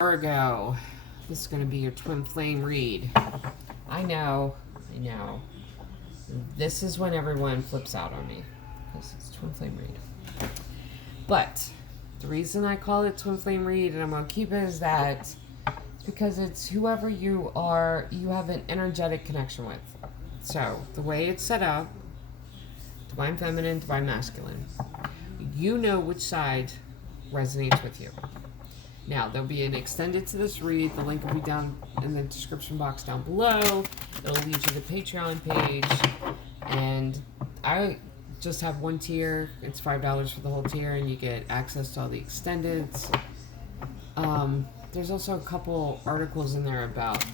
Virgo, this is going to be your twin flame read. I know. This is when everyone flips out on me because it's twin flame read. But the reason I call it twin flame read, and I'm going to keep it as that, is because it's whoever you are, you have an energetic connection with. So the way it's set up, divine feminine, divine masculine, you know which side resonates with you. Now, there'll be an extended to this read. The link will be down in the description box down below. It'll lead you to the Patreon page. And I just have one tier. It's $5 for the whole tier, and you get access to all the extendeds. There's also a couple articles in there about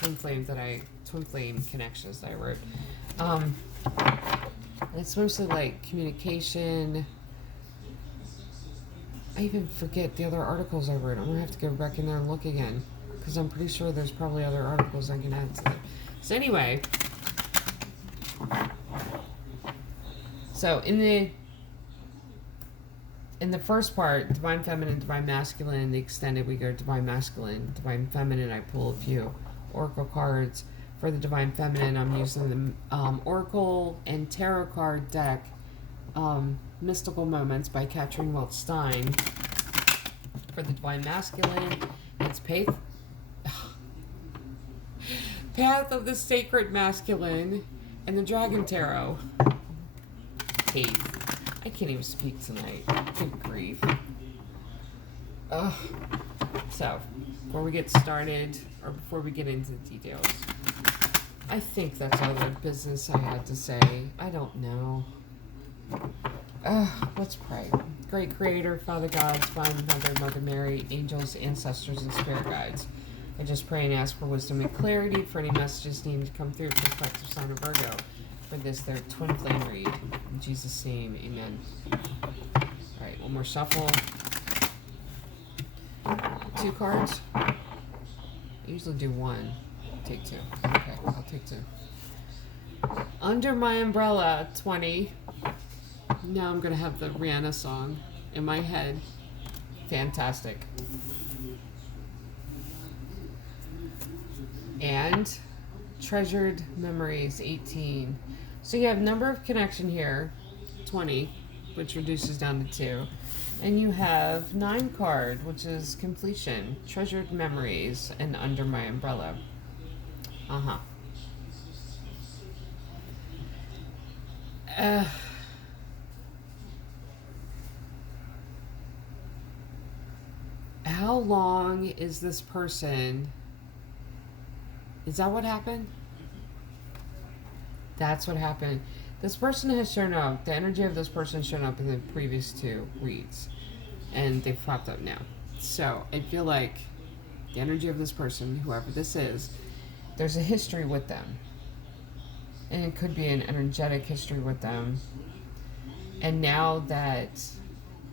twin flame connections that I wrote. It's mostly like communication. I even forget the other articles I wrote. I'm going to have to go back in there and look again, because I'm pretty sure there's probably other articles I can add to them. So anyway, so in the first part, divine feminine, divine masculine, the extended, we go divine masculine, divine feminine. I pull a few oracle cards. For the divine feminine, I'm using the oracle and tarot card deck, Mystical Moments by Katrin Welch-Stein. For the divine masculine, it's Path of the Sacred Masculine and the Dragon Tarot. I can't even speak tonight. Good grief. So, before we get started, or before we get into the details, I think that's all the business I had to say. I don't know. Let's pray. Great Creator, Father God, Divine Mother, Mother Mary, angels, ancestors, and spirit guides, I just pray and ask for wisdom and clarity for any messages needing to come through for the collective sign of Virgo for this, their twin flame read. In Jesus' name, amen. Alright, one more shuffle. 2 cards. I usually do 1. Take 2. Okay, I'll take 2. Under My Umbrella, 20. Now I'm going to have the Rihanna song in my head. Fantastic. And Treasured Memories, 18. So you have number of connection here, 20, which reduces down to 2. And you have 9 card, which is completion, Treasured Memories, and Under My Umbrella. How long is this person? Is that what happened? That's what happened. This person has shown up. The energy of this person has shown up in the previous 2 reads. And they've popped up now. So I feel like the energy of this person, whoever this is, there's a history with them. And it could be an energetic history with them. And now that,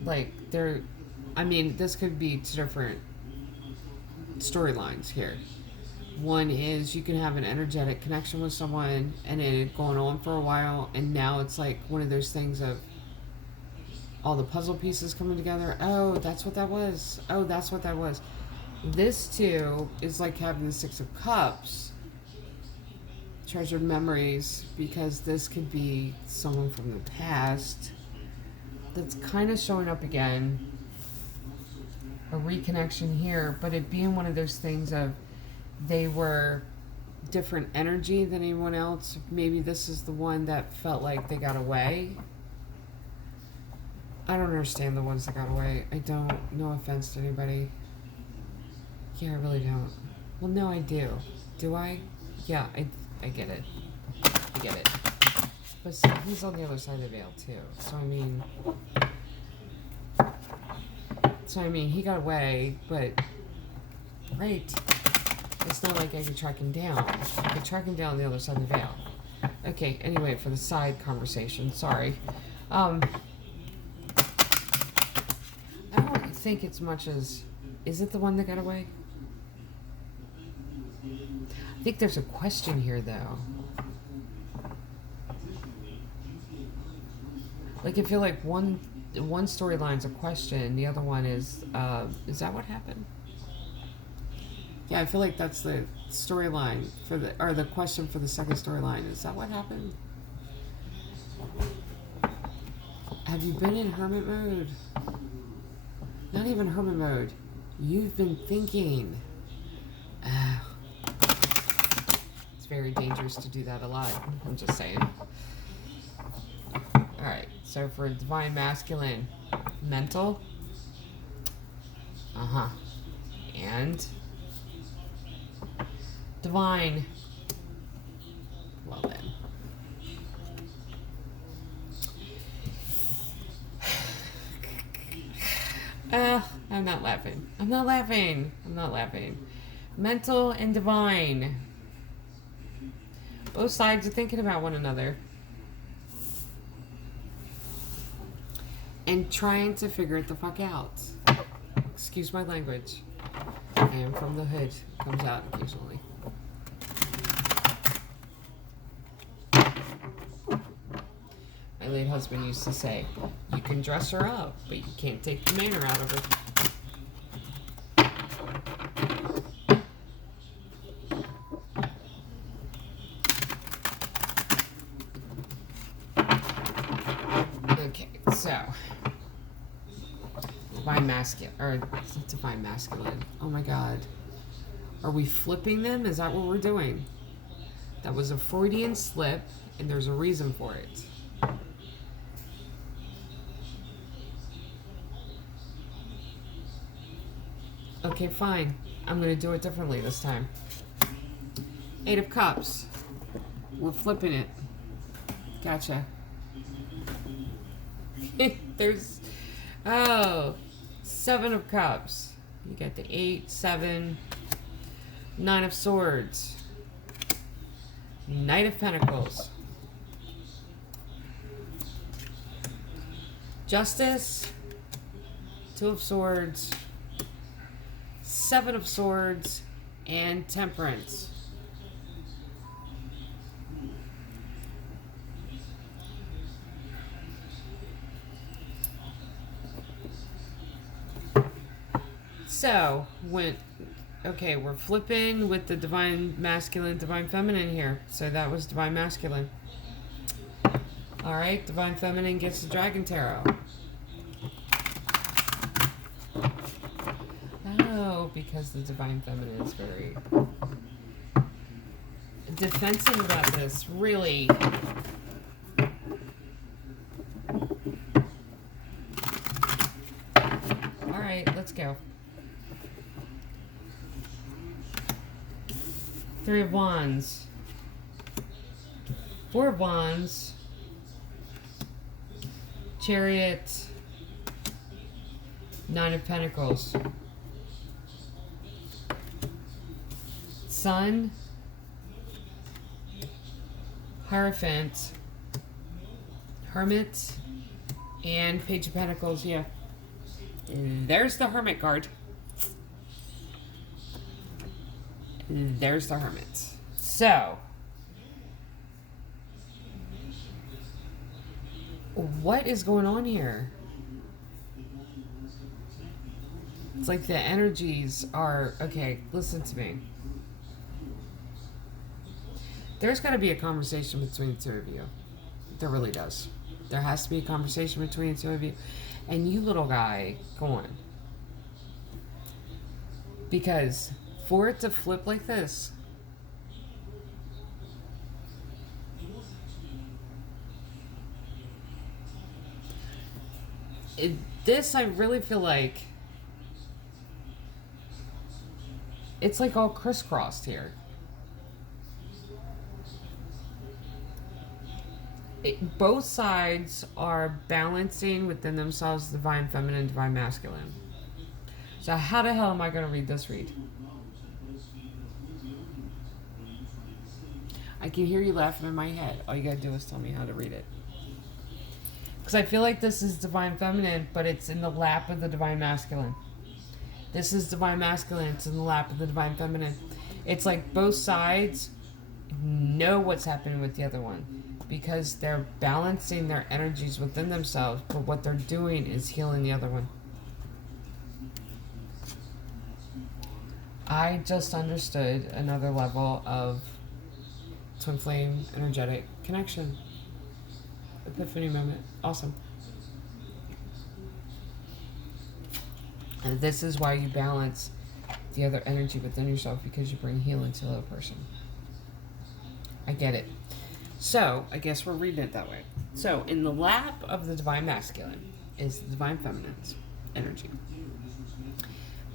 like, this could be 2 different storylines here. One is you can have an energetic connection with someone and it going on for a while, and now it's like one of those things of all the puzzle pieces coming together. Oh, that's what that was. Oh, that's what that was. This too is like having the 6 of Cups, treasured memories, because this could be someone from the past that's kind of showing up again. A reconnection here, but it being one of those things of they were different energy than anyone else. Maybe this is the one that felt like they got away. I don't understand the ones that got away. I don't. No offense to anybody. Yeah, I really don't. Well, no, I do. Do I? Yeah, I get it. I get it. But see, he's on the other side of the veil, too. So, I mean, he got away, but... Right. It's not like I could track him down. I could track him down the other side of the veil. Okay, anyway, for the side conversation, sorry. I don't think it's much as... Is it the one that got away? I think there's a question here, though. Like, I feel like one storyline's a question, the other one is that what happened? Yeah, I feel like that's the storyline for the, or the question for the second storyline. Is that what happened? Have you been in hermit mode? Not even hermit mode. You've been thinking. It's very dangerous to do that a lot. I'm just saying. Alright, so for divine masculine, mental. Uh-huh. And divine. Well then. I'm not laughing. I'm not laughing. I'm not laughing. Mental and divine. Both sides are thinking about one another. And trying to figure it the fuck out. Excuse my language. I am from the hood. Comes out occasionally. My late husband used to say, you can dress her up, but you can't take the manner out of her. Okay, so divine masculine, or divine masculine. Oh my god. Are we flipping them? Is that what we're doing? That was a Freudian slip, and there's a reason for it. Okay, fine. I'm going to do it differently this time. 8 of Cups. We're flipping it. Gotcha. There's... Oh. 7 of Cups. You got the 8, 7, 9 of Swords. Knight of Pentacles. Justice. 2 of Swords. 7 of Swords, and Temperance. So, okay, we're flipping with the divine masculine, divine feminine here. So that was divine masculine. Alright, divine feminine gets the Dragon Tarot. Because the divine feminine is very defensive about this, really. Alright, let's go. 3 of Wands. 4 of Wands. Chariot. 9 of Pentacles. Sun, Hierophant, Hermit, and Page of Pentacles, yeah. And there's the Hermit card. And there's the Hermit. So, what is going on here? It's like the energies are... Okay, listen to me. There's got to be a conversation between the two of you. There really does. There has to be a conversation between the two of you. And you little guy, go on. Because for it to flip like this, this I really feel like it's like all crisscrossed here. Both sides are balancing within themselves divine feminine, divine masculine. So how the hell am I going to read this read? I can hear you laughing in my head. All you got to do is tell me how to read it. Because I feel like this is divine feminine, but it's in the lap of the divine masculine. This is divine masculine, it's in the lap of the divine feminine. It's like both sides know what's happening with the other one. Because they're balancing their energies within themselves, but what they're doing is healing the other one. I just understood another level of twin flame energetic connection. Epiphany moment. Awesome. And this is why you balance the other energy within yourself, because you bring healing to the other person. I get it. So, I guess we're reading it that way. So, in the lap of the divine masculine is the divine feminine's energy.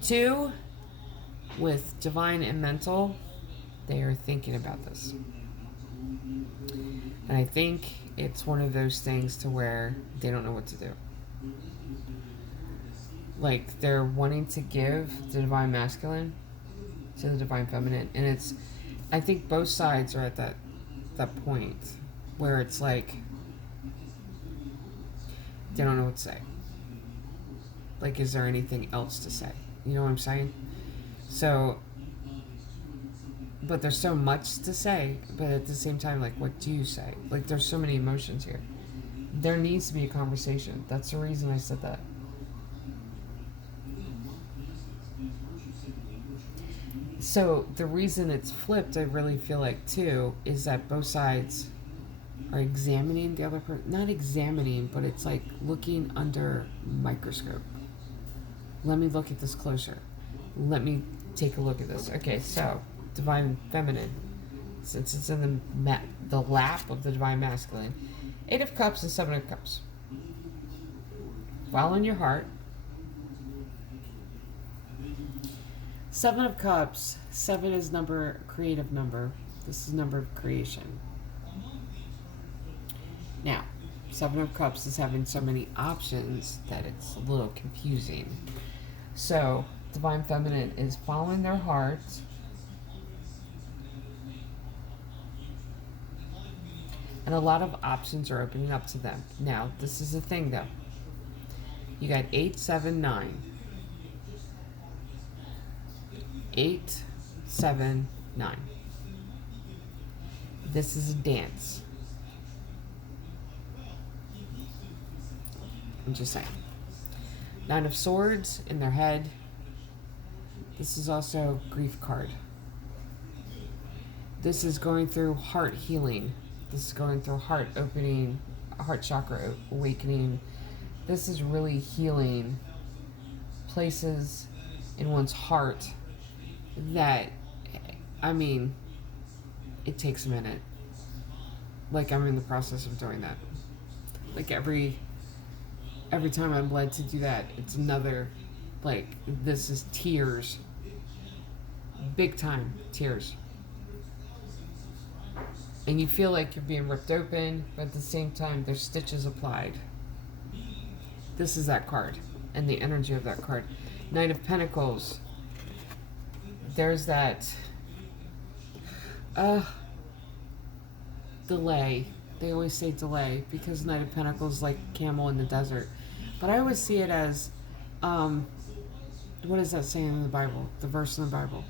2, with divine and mental, they are thinking about this. And I think it's one of those things to where they don't know what to do. Like, they're wanting to give the divine masculine to the divine feminine. And it's, I think both sides are at that point where it's like, they don't know what to say. Like, is there anything else to say? You know what I'm saying? So, but there's so much to say, but at the same time, like, what do you say? Like, there's so many emotions here. There needs to be a conversation. That's the reason I said that. So, the reason it's flipped, I really feel like, too, is that both sides are examining the other person. Not examining, but it's like looking under microscope. Let me look at this closer. Let me take a look at this. Okay, so divine feminine, since it's in the lap of the divine masculine, 8 of Cups and 7 of Cups. Following your heart. 7 of Cups. 7 is number, creative number. This is number of creation. Now, 7 of Cups is having so many options that it's a little confusing. So, divine feminine is following their heart. And a lot of options are opening up to them. Now, this is the thing though. You got 8, 7, 9. 8, 7, 9. This is a dance. I'm just saying. 9 of Swords in their head. This is also grief card. This is going through heart healing. This is going through heart opening, heart chakra awakening. This is really healing places in one's heart that, I mean, it takes a minute. Like, I'm in the process of doing that. Like, every time I'm led to do that, it's another, like, this is tears. Big time tears. And you feel like you're being ripped open, but at the same time, there's stitches applied. This is that card, and the energy of that card. Knight of Pentacles. There's that delay. They always say delay, because Knight of Pentacles is like camel in the desert. But I always see it as, what is that saying in the Bible? The verse in the Bible.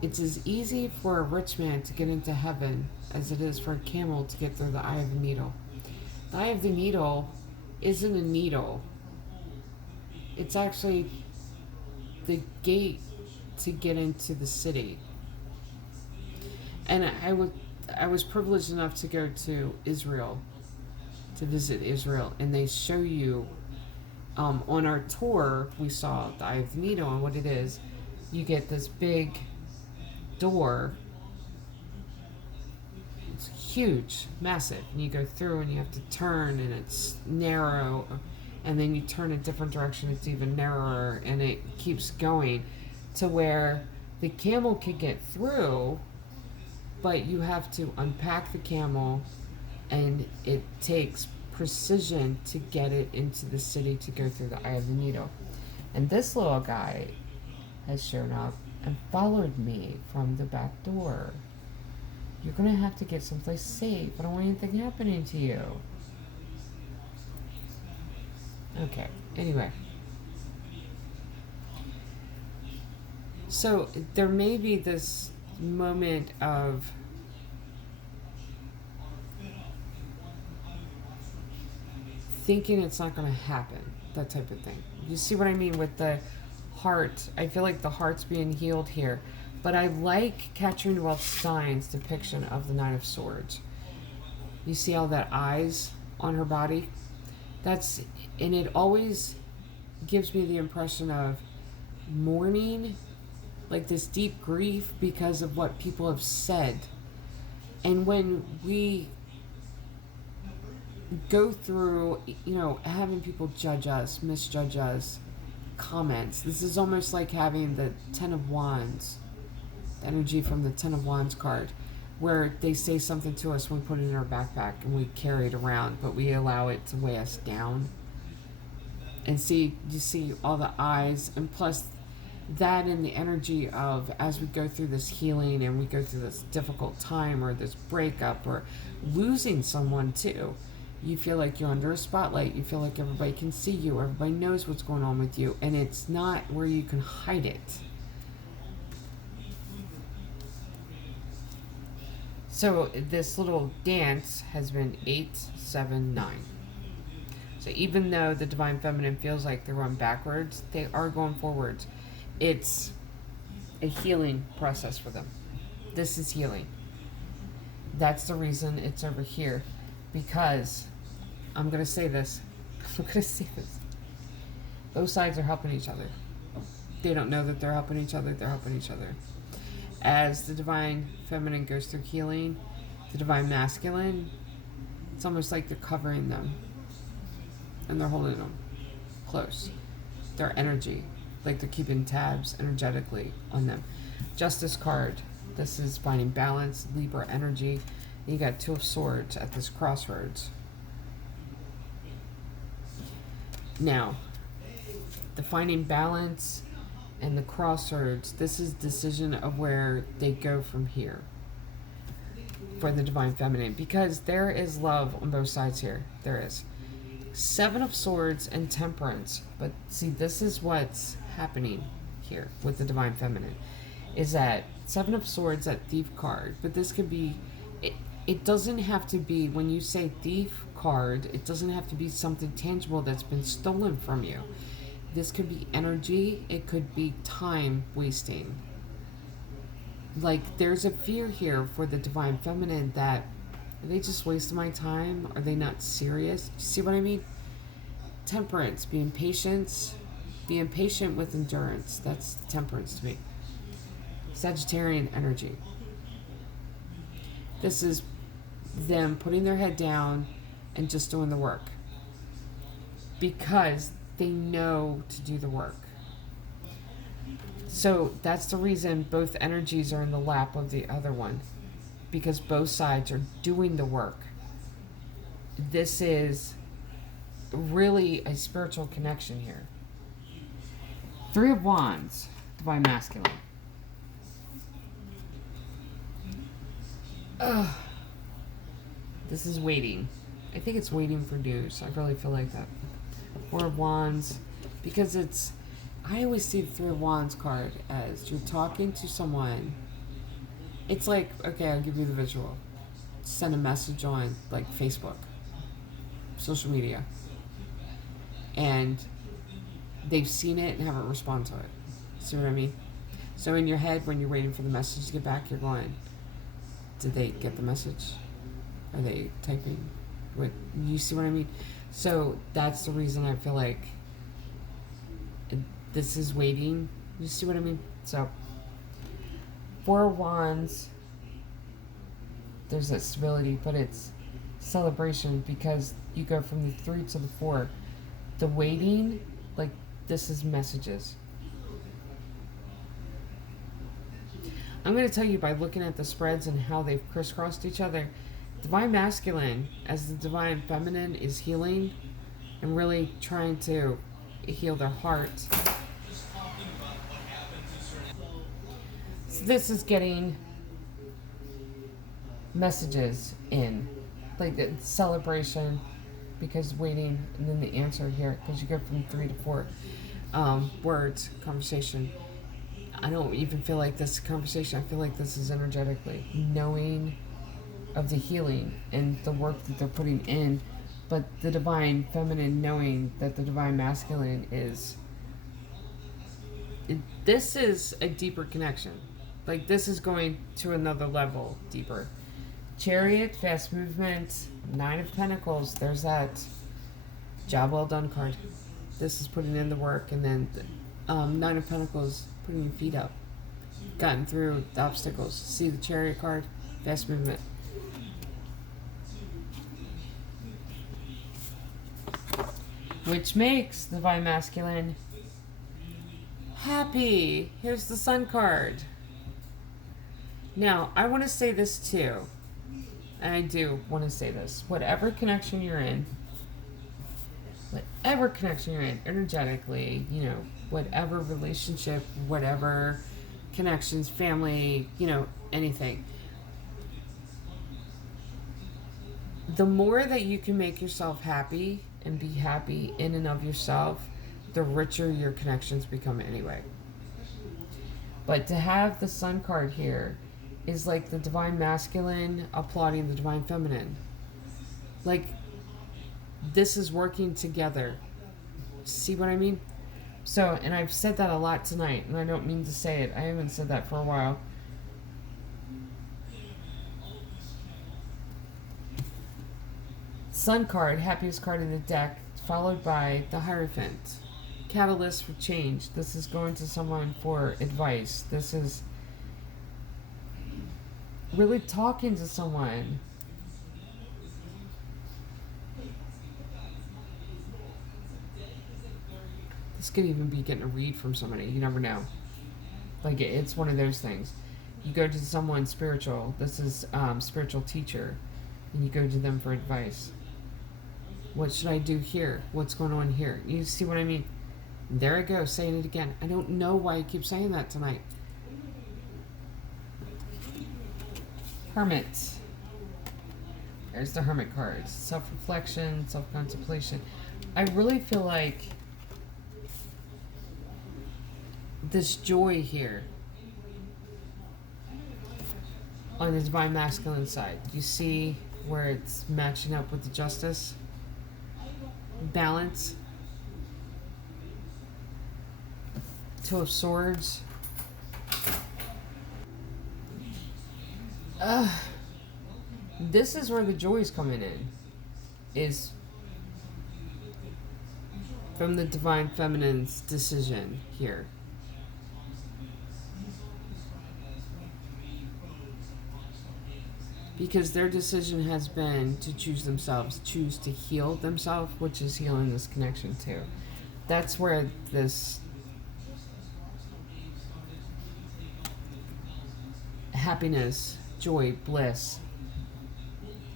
It's as easy for a rich man to get into heaven as it is for a camel to get through the eye of the needle. The eye of the needle isn't a needle. It's actually the gate to get into the city. And I was privileged enough to go to Israel, to visit Israel, and they show you, on our tour, we saw the eye of the needle, and what it is, you get this big door. It's huge, massive, and you go through and you have to turn, and it's narrow, and then you turn a different direction, it's even narrower, and it keeps going to where the camel could get through, but you have to unpack the camel, and it takes precision to get it into the city to go through the eye of the needle. And this little guy has shown up and followed me from the back door. You're gonna have to get someplace safe. I don't want anything happening to you. Okay, anyway. So there may be this moment of thinking it's not going to happen, that type of thing. You see what I mean with the heart. I feel like the heart's being healed here. But I like Catherine Stein's depiction of the Nine of Swords. You see all that eyes on her body? And it always gives me the impression of mourning, like this deep grief because of what people have said. And when we go through, having people judge us, misjudge us, comments, this is almost like having the Ten of Wands, energy from the Ten of Wands card, where they say something to us, we put it in our backpack and we carry it around, but we allow it to weigh us down. And you see all the eyes, and plus that in the energy of, as we go through this healing and we go through this difficult time or this breakup or losing someone too, you feel like you're under a spotlight. You feel like everybody can see you. Everybody knows what's going on with you. And it's not where you can hide it. So this little dance has been 8, 7, 9. So even though the Divine Feminine feels like they're going backwards, they are going forwards. It's a healing process for them. This is healing. That's the reason it's over here. Because, I'm going to say this. Both sides are helping each other. They don't know that they're helping each other. They're helping each other. As the Divine Feminine goes through healing, the Divine Masculine, it's almost like they're covering them. And they're holding them close. Their energy. Like they're keeping tabs energetically on them. Justice card. This is finding balance, Libra energy. You got Two of Swords at this crossroads. Now, the finding balance and the crossroads, this is decision of where they go from here for the Divine Feminine, because there is love on both sides here. There is. Seven of Swords and Temperance. But see, this is what's happening here with the Divine Feminine, is that Seven of Swords, that Thief card, but this could be, it doesn't have to be, when you say Thief card, it doesn't have to be something tangible that's been stolen from you. This could be energy, it could be time wasting. Like, there's a fear here for the Divine Feminine that, are they just wasting my time? Are they not serious? You see what I mean? Temperance, being patient with endurance. That's temperance to me. Sagittarian energy. This is them putting their head down and just doing the work. Because they know to do the work. So that's the reason both energies are in the lap of the other one. Because both sides are doing the work. This is really a spiritual connection here. Three of Wands, Divine Masculine. This is waiting. I think it's waiting for news. I really feel like that. Four of Wands. Because I always see the Three of Wands card as you're talking to someone. It's like, okay, I'll give you the visual. Send a message on, like, Facebook. Social media. And they've seen it and haven't responded to it. See what I mean? So in your head, when you're waiting for the message to get back, you're going, did they get the message? Are they typing? What, you see what I mean? So that's the reason I feel like this is waiting. You see what I mean? So, Four of Wands, there's that stability, but it's celebration because you go from the 3 to the 4. The waiting, like, this is messages. I'm going to tell you by looking at the spreads and how they've crisscrossed each other. Divine Masculine, as the Divine Feminine, is healing and really trying to heal their heart. So this is getting messages in, like the celebration, because waiting, and then the answer here, because you go from 3 to 4 words, conversation. I don't even feel like this conversation. I feel like this is energetically knowing of the healing and the work that they're putting in, but the Divine Feminine knowing that the Divine Masculine is this is a deeper connection. Like, this is going to another level deeper. Chariot, fast movement, Nine of Pentacles. There's that job well done card. This is putting in the work, and then Nine of Pentacles, putting your feet up, gotten through the obstacles. See the Chariot card, fast movement. Which makes the Divine Masculine happy. Here's the Sun card. Now, I want to say this too. And I do want to say this. Whatever connection you're in, energetically, you know, whatever relationship, whatever connections, family, you know, anything. The more that you can make yourself happy and be happy in and of yourself, the richer your connections become anyway. But to have the Sun card here is like the Divine Masculine applauding the Divine Feminine. Like, this is working together. See what I mean? So, and I've said that a lot tonight, and I don't mean to say it. I haven't said that for a while. Sun card, happiest card in the deck, followed by the Hierophant. Catalyst for change. This is going to someone for advice. This is really talking to someone. This could even be getting a read from somebody. You never know. Like, it's one of those things. You go to someone spiritual. This is spiritual teacher. And you go to them for advice. What should I do here? What's going on here? You see what I mean? There I go, saying it again. I don't know why I keep saying that tonight. Hermit. There's the Hermit cards. Self-reflection, self-contemplation. I really feel like this joy here on the Divine Masculine side. You see where it's matching up with the Justice? Balance. Two of Swords. This is where the joy is coming in. Is from the Divine Feminine's decision here. Because their decision has been to choose themselves, choose to heal themselves, which is healing this connection too. That's where this happiness, joy, bliss.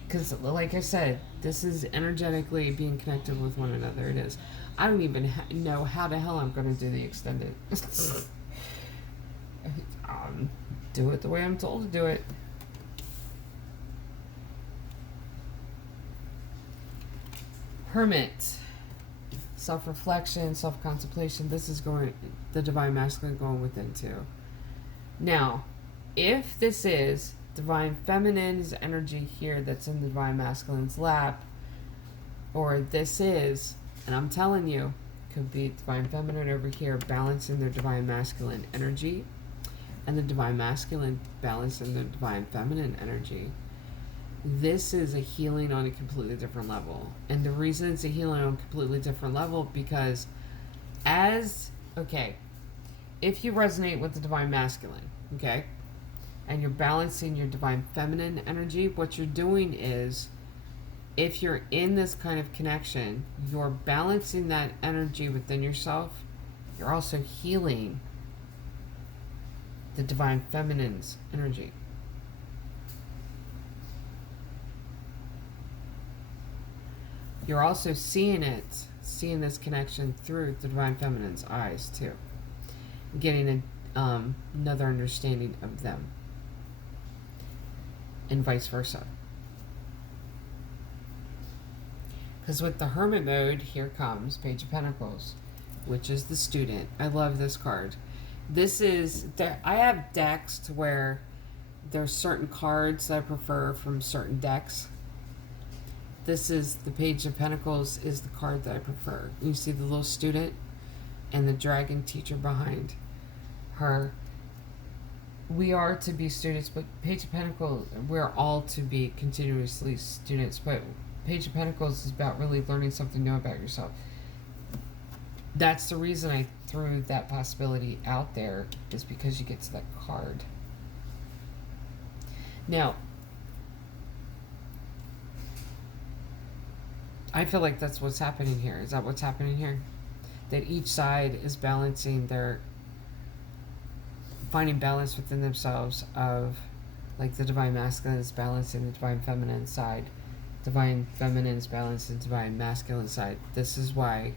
Because, like I said, this is energetically being connected with one another. It is. I don't even know how the hell I'm going to do the extended. Do it the way I'm told to do it. Hermit. Self-reflection, self-contemplation. This is going, the Divine Masculine going within too. Now, if this is Divine Feminine's energy here that's in the Divine Masculine's lap, or this is, and I'm telling you, could be Divine Feminine over here balancing their Divine Masculine energy, and the Divine Masculine balancing the Divine Feminine energy. This is a healing on a completely different level. And the reason it's a healing on a completely different level, because if you resonate with the Divine Masculine, okay, and you're balancing your Divine Feminine energy, what you're doing is, if you're in this kind of connection, you're balancing that energy within yourself. You're also healing the Divine Feminine's energy. You're also seeing this connection through the Divine Feminine's eyes too. Getting another understanding of them. And vice versa. Because with the Hermit mode, here comes Page of Pentacles, which is the student. I love this card. This is, I have decks to where there's certain cards that I prefer from certain decks. This is the Page of Pentacles is the card that I prefer. You see the little student and the dragon teacher behind. her. We are to be students, but Page of Pentacles, we're all to be continuously students, but Page of Pentacles is about really learning something new about yourself. That's the reason I threw that possibility out there, is because you get to that card. Now, I feel like that's what's happening here. Is that what's happening here? That each side is balancing their, finding balance within themselves of, like, the divine masculine is balancing the divine feminine side. Divine feminine is balancing the divine masculine side. This is why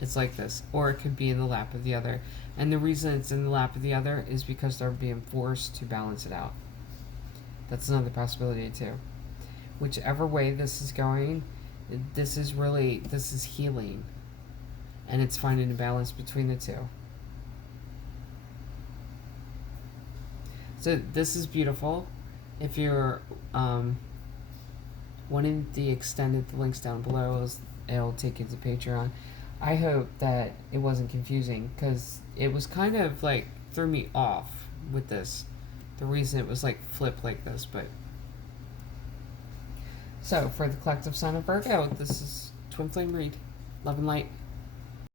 it's like this. Or it could be in the lap of the other. And the reason it's in the lap of the other is because they're being forced to balance it out. That's another possibility too. Whichever way this is going, this is healing. And it's finding a balance between the two. So this is beautiful. If you're wanting the extended, the links down below, it'll take you to Patreon. I hope that it wasn't confusing, because it was kind of like threw me off with this. The reason it was like flipped like this, but so for the collective sign of Virgo, this is Twin Flame Read. Love and light.